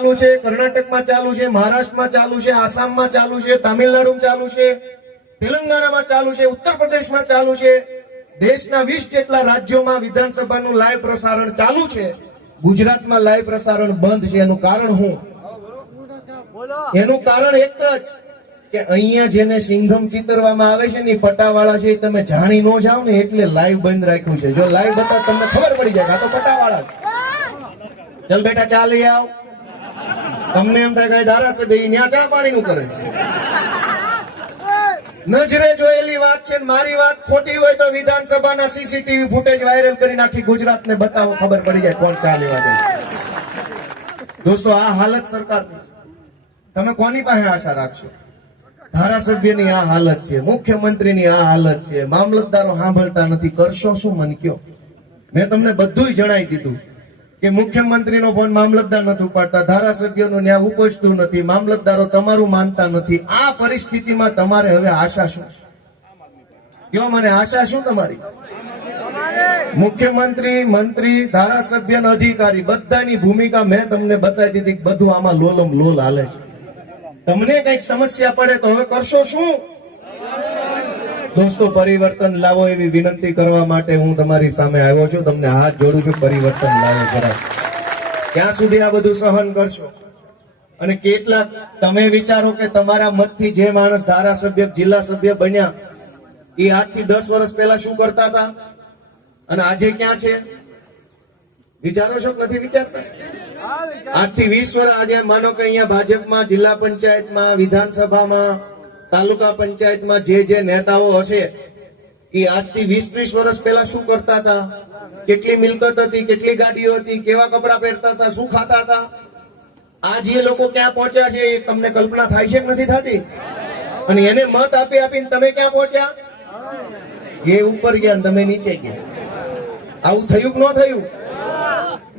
ચાલુ છે કર્ણાટકમાં ચાલુ છે મહારાષ્ટ્રમાં ચાલુ છે આસામમાં ચાલુ છે તામિલનાડુમાં ચાલુ છે તેલંગાણામાં ચાલુ છે ઉત્તર પ્રદેશમાં ચાલુ છે. દેશના વીસ જેટલા રાજ્યોમાં વિધાનસભાનું લાઈવ પ્રસારણ ચાલુ છે. ગુજરાતમાં લાઈવ પ્રસારણ બંધ છે એનું કારણ હું? એનું કારણ એક જ કે અહીંયા જેને સિંઘમ ચિતરવામાં આવે છે ને પટાવાળા છે તમે જાણી ન જાવ ને એટલે લાઈવ બંધ રાખ્યું છે. જો લાઈવ બતાવ તમને ખબર પડી જાય આ તો પટાવાળા છે ચલ બેટા ચા લઈ આવ. તમને એમ થાય કે ધારાસભ્ય ન્યા ચા પાણી નું કરે? નજરે જોયેલી વાત છે મારી વાત ખોટી હોય તો વિધાનસભાના સીસીટીવી ફૂટેજ વાયરલ કરી નાખી ગુજરાતને બતાવો, ખબર પડી જાય કોણ ચા લેવા જાય દોસ્તો, આ હાલત સરકારની. તમે કોની પાસે આશા રાખશો? ધારાસભ્યની આ હાલત છે, મુખ્યમંત્રીની આ હાલત છે, મામલતદારો સાંભળતા નથી, કરશો શું મન કયો? મેં તમને બધું જણાવી દીધું. કે મુખ્યમંત્રીનો ફોન મામલતદાર નથી ઉપાડતા, ધારાસભ્યોનું ન્યાય ઉપજતું નથી, મામલતદારો તમારું માનતા નથી. આ પરિસ્થિતિમાં તમારે હવે આશા શું? કયો મને આશા શું તમારી? મુખ્યમંત્રી, મંત્રી, ધારાસભ્ય અધિકારી બધાની ભૂમિકા મેં તમને બતાવી દીધી બધું આમાં લોલમ લોલ હાલે છે. તમને કંઈક સમસ્યા પડે તો હવે કરશો શું? દોસ્તો, પરિવર્તન લાવો એવી વિનંતી કરવા માટે હું તમારી સામે આવ્યો છું. તમને હાથ જોડું છું, પરિવર્તન લાવો જરા ક્યાં સુધી આ બધું સહન કરશો? અને કેટલાક તમે વિચારો કે તમારા મતથી જે માણસ ધારાસભ્ય, જિલ્લા સભ્ય બન્યા, એ આજથી દસ વર્ષ પહેલા શું કરતા હતા? અને આજે ક્યાં છે? વિચારો છો નથી વિચારતા? આજથી વીસ વર્ષ, આજે માનો કે અહીંયા ભાજપમાં, જિલ્લા પંચાયતમાં, વિધાનસભામાં તાલુકા પંચાયતમાં જે જે નેતાઓ હશે, એ આજથી વીસ વીસ વર્ષ પહેલા શું કરતા હતા? કેટલી મિલકત હતી, કેટલી ગાડીઓ હતી, કેવા કપડા પહેરતા હતા, શું ખાતા હતા? આજ એ લોકો ક્યાં પહોંચ્યા છે એ તમને કલ્પના થાય છે નથી થતી? અને એને મત આપી આપીને તમે ક્યાં પહોંચ્યા? એ ઉપર ગયા તમે નીચે ગયા. આવું થયું કે ન થયું?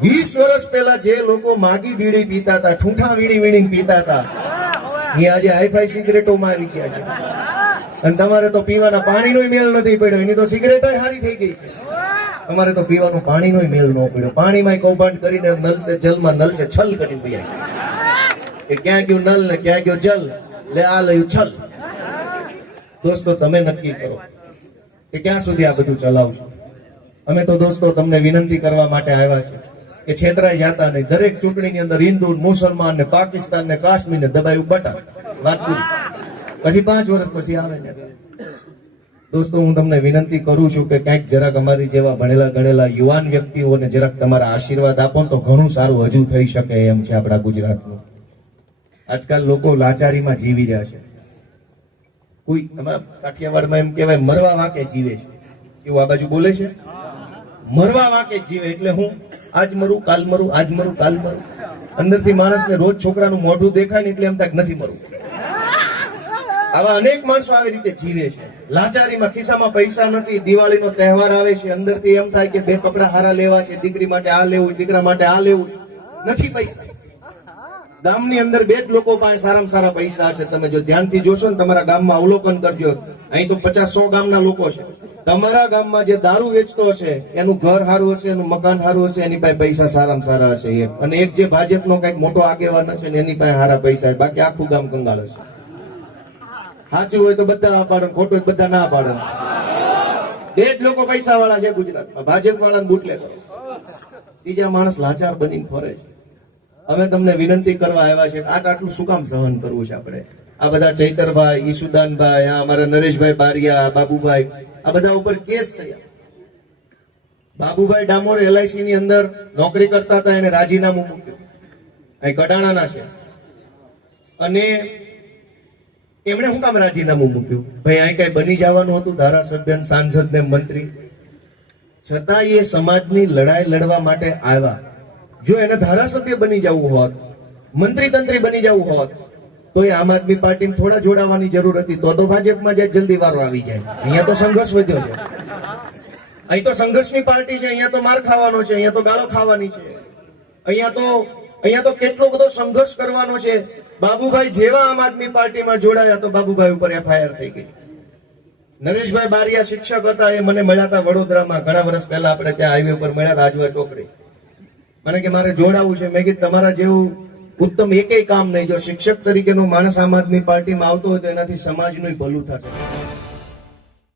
વીસ વર્ષ પહેલા જે લોકો માગી બીડી પીતા હતા, ઠૂંઠા વીણી વીણી પીતા હતા એ આજે હાઈફાઈ સિગરેટોમાં આવી ગયા છે. અને તમારે તો પીવાના પાણીનો મેળ નથી પડ્યો. એની તો સિગરેટ સારી થઈ ગઈ છે. તમારે તો પીવાનું પાણીનો મેળ ન પડ્યો. પાણીમાં કૌભાંડ કરીને નલ સે જલમાં નલ છલ કરી દઈએ કે ક્યાં ગયું નલ ને ક્યાં ગયો જલ? લે આ લયું છલ. દોસ્તો, તમે નક્કી કરો કે ક્યાં સુધી આ બધું ચલાવશો? અમે તો દોસ્તો તમને વિનંતી કરવા માટે આવ્યા છે કે છેતરાઈ જાતા નહીં. દરેક ચૂંટણીની અંદર હિન્દુ, મુસલમાન ને પાકિસ્તાન ને કાશ્મીર ને દબાયું બટા વાત પૂરી. પછી પાંચ વર્ષ પછી આવે ને. દોસ્તો, હું તમને વિનંતી કરું છું કે કંઈક જરાક અમારી જેવા ભણેલા ગણેલા યુવાન વ્યક્તિઓને જરાક તમારા આશીર્વાદ આપો તો ઘણું સારું હજુ થઈ શકે એમ છે આપણા ગુજરાતનું. આજકાલ લોકો લાચારીમાં જીવી રહ્યા છે. કોઈ કાઠિયાવાડમાં એમ કહેવાય, મરવા વાંકે જીવે છે. એવું આ બાજુ બોલે છે? મરવા વાંકે જીવે. એટલે હું આજ મરું, કાલ મરું, આજ મરું, કાલ મરું. અંદરથી માણસને રોજ છોકરાનું મોઢું દેખાય ને એટલે એમ થાય નથી મરવું આવા અનેક માણસો આવી રીતે જીવે છે. લાચારીમાં ખિસ્સામાં પૈસા નથી, દિવાળીનો તહેવાર આવે છે, અંદરથી એમ થાય કે બે કપડા હારા લેવા છે, દીકરી માટે આ લેવું, દીકરા માટે આ લેવું. નથી પૈસા. ગામની અંદર બે જ લોકો પાસે સારામાં સારા પૈસા હશે. તમે જો ધ્યાનથી જોશો ને તમારા ગામમાં અવલોકન કરજો. અહીં તો પચાસ સો ગામના લોકો છે. તમારા ગામમાં જે દારૂ વેચતો હશે, એનું ઘર સારું હશે, એનું મકાન સારું હશે, એની પાસે પૈસા સારામાં સારા હશે એક અને એક જે ભાજપનો કંઈક મોટો આગેવાન હશે એની પાસે સારા પૈસા બાકી આખું ગામ કંગાળ હશે. સાચું હોય તો બધા આ પાડે, ખોટું હોય બધા ના પાડે. બે જ લોકો પૈસા વાળા છે ગુજરાતમાં ભાજપ વાળા બુટલે કરો બીજા માણસ લાચાર બનીને ફરે છે. અમે તમને વિનંતી કરવા આવ્યા છે આ આટ આટલું શું કામ સહન કરવું છે આપણે? આ બધા ચૈતરભાઈ, ઈસુદાનભાઈ, આ અમારા નરેશભાઈ બારિયા, બાબુભાઈ આ બધા ઉપર કેસ થયા. બાબુભાઈ ડામોર એલઆઈસી ની અંદર નોકરી કરતા હતા, એને રાજીનામું મૂક્યું. કડાણાના છે. અને એમણે શું કામ રાજીનામું મૂક્યું? ભાઈ, અહીં કઈ બની જવાનું હતું, ધારાસભ્ય સાંસદ ને મંત્રી. છતાં એ સમાજની લડાઈ લડવા માટે આવ્યા. જો એને ધારાસભ્ય બની જવું હોત મંત્રી તંત્રી બની જવું હોત તો એ આમ આદમી પાર્ટીને થોડા જોડાવાની જરૂર હતી, તો તો ભાજપમાં જાય જલ્દી વારો આવી જાય. અહીંયા તો સંઘર્ષ વધ્યો છે. અહીં તો સંઘર્ષની પાર્ટી છે, અહીંયા તો માર ખાવાનો છે, અહીંયા તો ગાળો ખાવાની છે. અહીંયા તો અહીંયા તો કેટલો બધો સંઘર્ષ કરવાનો છે. બાબુભાઈ જેવા આમ આદમી પાર્ટીમાં જોડાયા તો બાબુભાઈ ઉપર એફઆઈઆર થઈ ગઈ. નરેશભાઈ બારિયા શિક્ષક હતા, એ મને મળ્યા હતા વડોદરામાં. ઘણા વર્ષ પહેલા આપણે ત્યાં હાઈવે પર મળ્યા હતા આજવા ચોકડી. મને કે મારે જોડાવું છે. મેં કીધું, તમારા જેવું ઉત્તમ એકેય કામ નહીં. જો શિક્ષક તરીકેનો માણસ આમ આદમી પાર્ટીમાં આવતો હોય તો એનાથી સમાજનું ભલું થશે.